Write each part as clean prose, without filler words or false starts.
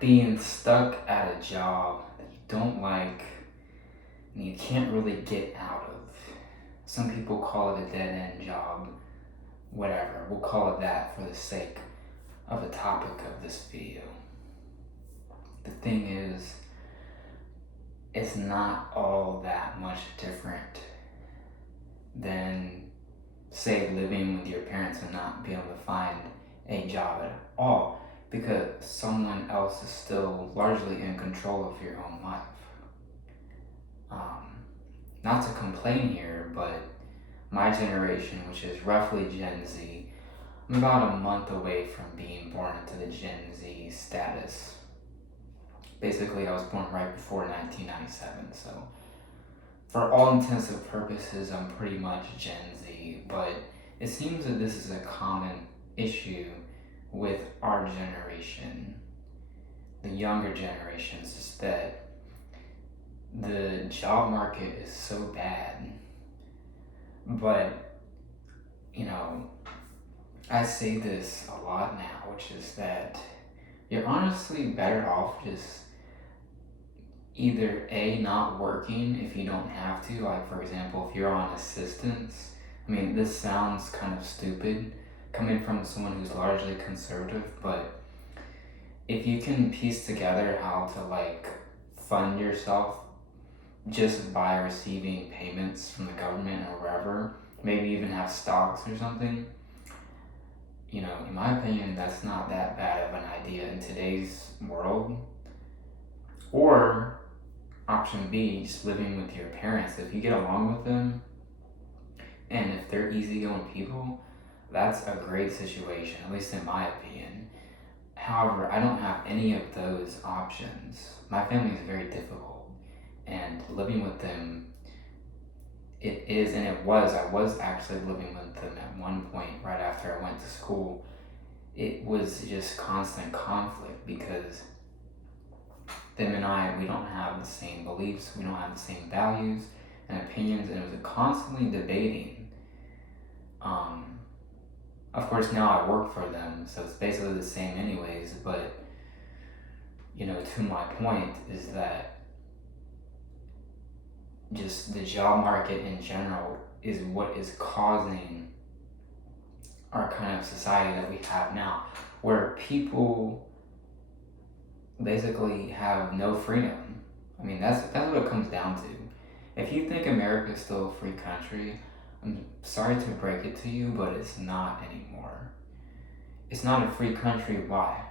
being stuck at a job that you don't like and you can't really get out of. Some people call it a dead end job, whatever. We'll call it that for the sake of the topic of this video. The thing is, it's not all that much different than, say, living with your parents and not being able to find a job at all, because someone else is still largely in control of your own life. Not to complain here, but my generation, which is roughly Gen Z, I'm about a month away from being born into the Gen Z status. Basically, I was born right before 1997, so for all intents and purposes, I'm pretty much Gen Z, but it seems that this is a common issue with our generation, the younger generations, is that the job market is so bad. But, I say this a lot now, which is that you're honestly better off just either A, not working if you don't have to, like for example, if you're on assistance. I mean, this sounds kind of stupid coming from someone who's largely conservative, but if you can piece together how to fund yourself just by receiving payments from the government or wherever, maybe even have stocks or something, in my opinion, that's not that bad of an idea in today's world. Or option B, just living with your parents. If you get along with them and if they're easygoing people, that's a great situation, at least in my opinion. However, I don't have any of those options. My family is very difficult, and living with them, I was actually living with them at one point right after I went to school. It was just constant conflict because them and I, we don't have the same beliefs, we don't have the same values and opinions, and it was constantly debating. Of course, now I work for them, so it's basically the same anyways, but, to my point is that just the job market in general is what is causing our kind of society that we have now, where people basically have no freedom. I mean, that's what it comes down to. If you think America is still a free country, I'm sorry to break it to you, but it's not anymore. It's not a free country. Why?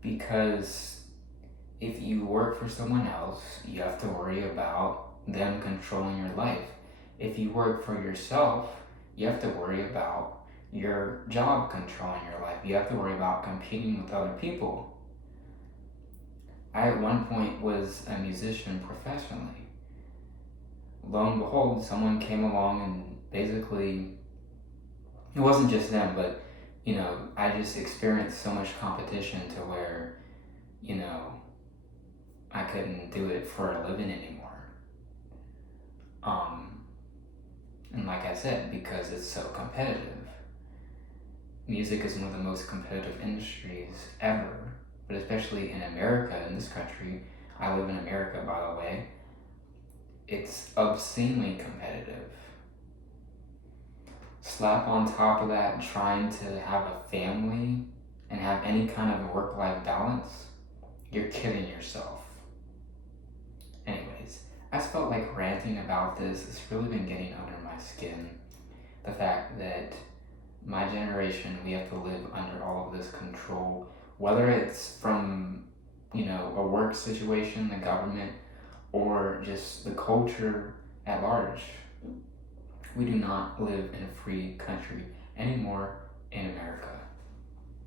Because if you work for someone else, you have to worry about them controlling your life. If you work for yourself, you have to worry about your job controlling your life. You have to worry about competing with other people. I at one point was a musician professionally. Lo and behold, someone came along and basically, it wasn't just them, but I just experienced so much competition to where, I couldn't do it for a living anymore. And like I said, because it's so competitive. Music is one of the most competitive industries ever, but especially in America, in this country. I live in America, by the way. It's obscenely competitive. Slap on top of that trying to have a family and have any kind of a work-life balance, you're kidding yourself. Anyways, I just felt like ranting about this. It's really been getting under my skin. The fact that my generation, we have to live under all of this control, whether it's from, a work situation, the government, or just the culture at large. We do not live in a free country anymore in America.